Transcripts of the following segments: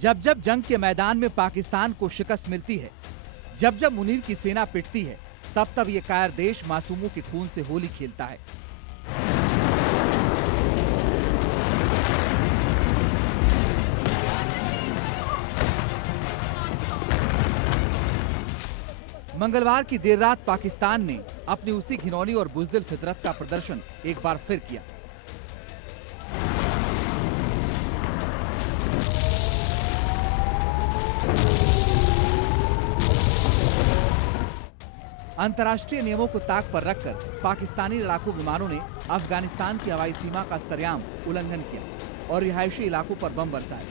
जब जब जंग के मैदान में पाकिस्तान को शिकस्त मिलती है, जब जब मुनीर की सेना पिटती है, तब तब ये कायर देश मासूमों के खून से होली खेलता है। मंगलवार की देर रात पाकिस्तान ने अपनी उसी घिनौनी और बुज़दिल फितरत का प्रदर्शन एक बार फिर किया। अंतर्राष्ट्रीय नियमों को ताक पर रखकर पाकिस्तानी लड़ाकू विमानों ने अफगानिस्तान की हवाई सीमा का सरेआम उल्लंघन किया और रिहायशी इलाकों पर बम बरसाए।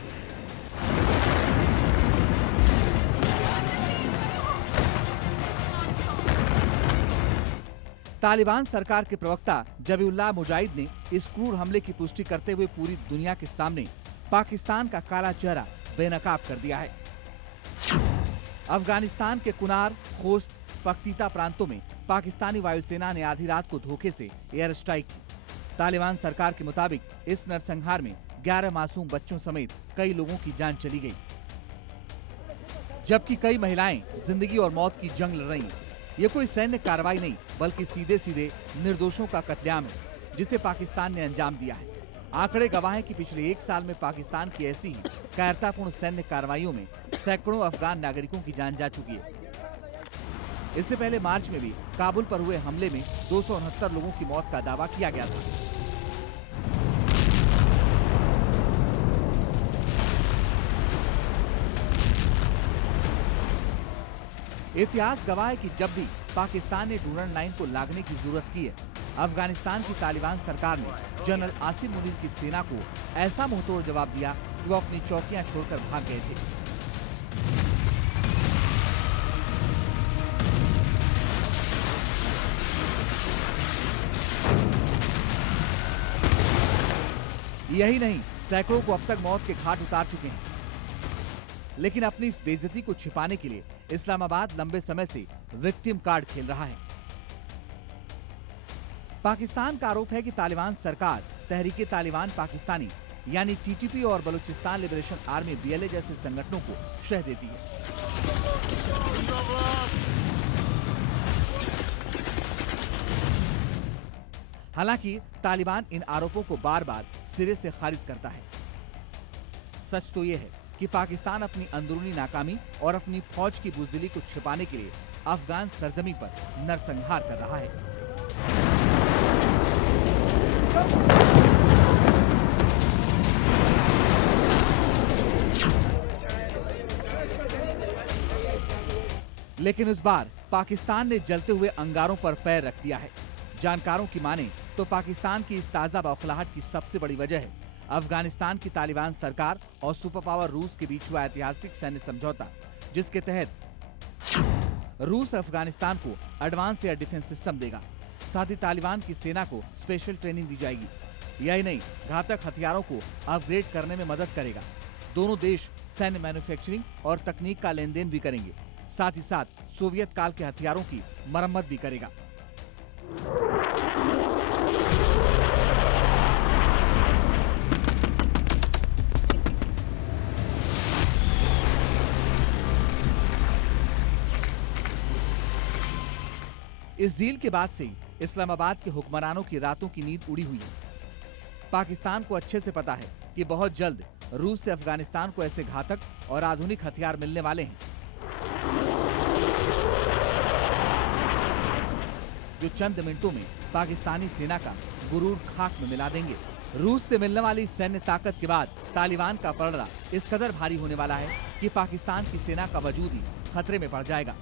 तालिबान सरकार के प्रवक्ता जबीउल्लाह मुजाहिद ने इस क्रूर हमले की पुष्टि करते हुए पूरी दुनिया के सामने पाकिस्तान का काला चेहरा बेनकाब कर दिया है। अफगानिस्तान के कुनार, खोस्त, पख्तीता प्रांतों में पाकिस्तानी वायुसेना ने आधी रात को धोखे से एयर स्ट्राइक की। तालिबान सरकार के मुताबिक इस नरसंहार में 11 मासूम बच्चों समेत कई लोगों की जान चली गई, जबकि कई महिलाएं जिंदगी और मौत की जंग लड़ रही हैं। ये कोई सैन्य कार्रवाई नहीं, बल्कि सीधे सीधे निर्दोषों का कत्लेआम है, जिसे पाकिस्तान ने अंजाम दिया है। आंकड़े गवाह हैं कि पिछले 1 साल में पाकिस्तान की ऐसी ही कायरतापूर्ण सैन्य कार्रवाइयों में सैकड़ों अफगान नागरिकों की जान जा चुकी है। इससे पहले मार्च में भी काबुल पर हुए हमले में 269 लोगों की मौत का दावा किया गया था। इतिहास गवाह है कि जब भी पाकिस्तान ने डूरन लाइन को लागने की जरूरत की है, अफगानिस्तान की तालिबान सरकार ने जनरल आसिम मुनीर की सेना को ऐसा मुंहतोड़ जवाब दिया कि वो अपनी चौकियां छोड़कर भाग गए थे। यही नहीं, सैकड़ों को अब तक मौत के घाट उतार चुके हैं। लेकिन अपनी इस बेइज्जती को छिपाने के लिए इस्लामाबाद लंबे समय से विक्टिम कार्ड खेल रहा है। पाकिस्तान का आरोप है कि तालिबान सरकार तहरीके तालिबान पाकिस्तानी यानी टीटीपी और बलूचिस्तान लिबरेशन आर्मी बीएलए जैसे संगठनों को शह देती है। हालांकि तालिबान इन आरोपों को बार बार सिरे से खारिज करता है। सच तो यह है कि पाकिस्तान अपनी अंदरूनी नाकामी और अपनी फौज की बुज़दिली को छिपाने के लिए अफगान सरजमी पर नरसंहार कर रहा है। लेकिन इस बार पाकिस्तान ने जलते हुए अंगारों पर पैर रख दिया है। जानकारों की माने तो पाकिस्तान की इस ताजा बौखलाहट की सबसे बड़ी वजह है अफगानिस्तान की तालिबान सरकार और सुपर पावर रूस के बीच हुआ ऐतिहासिक सैन्य समझौता, जिसके तहत रूस अफगानिस्तान को एडवांस एयर डिफेंस सिस्टम देगा। साथ ही तालिबान की सेना को स्पेशल ट्रेनिंग दी जाएगी। यही नहीं, घातक हथियारों को अपग्रेड करने में मदद करेगा। दोनों देश सैन्य मैन्युफैक्चरिंग और तकनीक का लेन देन भी करेंगे। साथ ही साथ सोवियत काल के हथियारों की मरम्मत भी करेगा। इस डील के बाद से ही इस्लामाबाद के हुक्मरानों की रातों की नींद उड़ी हुई है। पाकिस्तान को अच्छे से पता है कि बहुत जल्द रूस से अफगानिस्तान को ऐसे घातक और आधुनिक हथियार मिलने वाले हैं जो चंद मिनटों में पाकिस्तानी सेना का गुरूर खाक में मिला देंगे। रूस से मिलने वाली सैन्य ताकत के बाद तालिबान का पलड़ा इस कदर भारी होने वाला है कि पाकिस्तान की सेना का वजूद ही खतरे में पड़ जाएगा।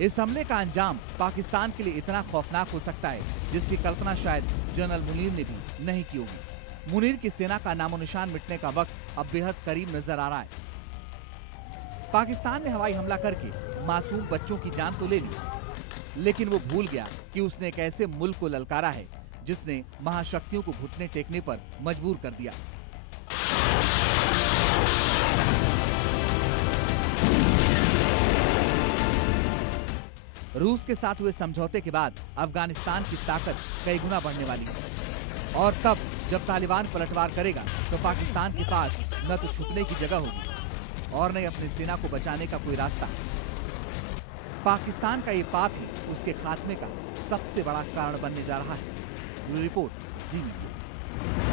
इस हमले का अंजाम पाकिस्तान के लिए इतना खौफनाक हो सकता है जिसकी कल्पना शायद जनरल मुनीर ने भी नहीं की होगी। मुनीर की सेना का नामो निशान मिटने का वक्त अब बेहद करीब नजर आ रहा है। पाकिस्तान ने हवाई हमला करके मासूम बच्चों की जान तो ले ली, लेकिन वो भूल गया कि उसने एक ऐसे मुल्क को ललकारा है जिसने महाशक्तियों को घुटने टेकने पर मजबूर कर दिया। रूस के साथ हुए समझौते के बाद अफगानिस्तान की ताकत कई गुना बढ़ने वाली है और तब जब तालिबान पलटवार करेगा तो पाकिस्तान के पास न तो छुपने की जगह होगी और न ही अपनी सेना को बचाने का कोई रास्ता। पाकिस्तान का ये पाप ही उसके खात्मे का सबसे बड़ा कारण बनने जा रहा है। ब्यूरो रिपोर्ट, जी मीडिया।